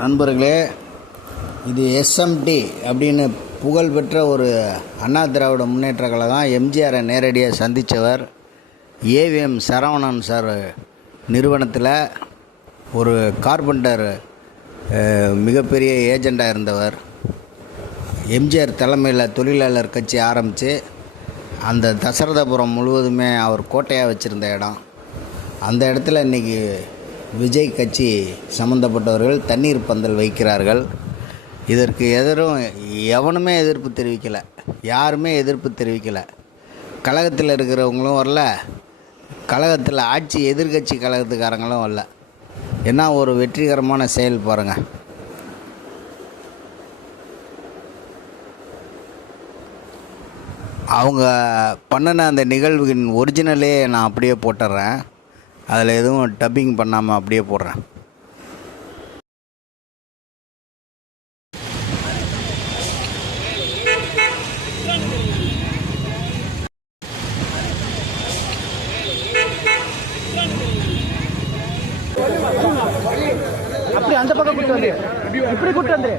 நண்பர்களே, இது எஸ்எம்டி அப்படின்னு புகழ்பெற்ற ஒரு அண்ணா திராவிட முன்னேற்ற கழகம். எம்ஜிஆரை நேரடியாக சந்தித்தவர். ஏவிஎம் சரவணன் சார் நிறுவனத்தில் ஒரு கார்பெண்டர் மிகப்பெரிய ஏஜெண்டாக இருந்தவர். எம்ஜிஆர் தலைமையில் தொழிலாளர் கட்சி ஆரம்பித்து அந்த தசரதபுரம் முழுவதுமே அவர் கோட்டையாக வச்சுருந்த இடம். அந்த இடத்துல இன்றைக்கி விஜய் கட்சி சம்மந்தப்பட்டவர்கள் தண்ணீர் பந்தல் வைக்கிறார்கள். இதற்கு எவனுமே எதிர்ப்பு தெரிவிக்கலை, யாருமே எதிர்ப்பு தெரிவிக்கலை. கழகத்தில் இருக்கிறவங்களும் வரல, கழகத்தில் ஆட்சி எதிர்கட்சி கழகத்துக்காரங்களும் வரல. என்ன ஒரு வெற்றிகரமான செயல் பாருங்கள். அவங்க பண்ணின அந்த நிகழ்வின் ஒரிஜினலே நான் அப்படியே போட்டுடுறேன். அதில் எதுவும் டப்பிங் பண்ணாமல் அப்படியே போடுறேன். அப்படி அந்த பக்கம் கூட்டு வந்து இப்படி கூட்டு வந்து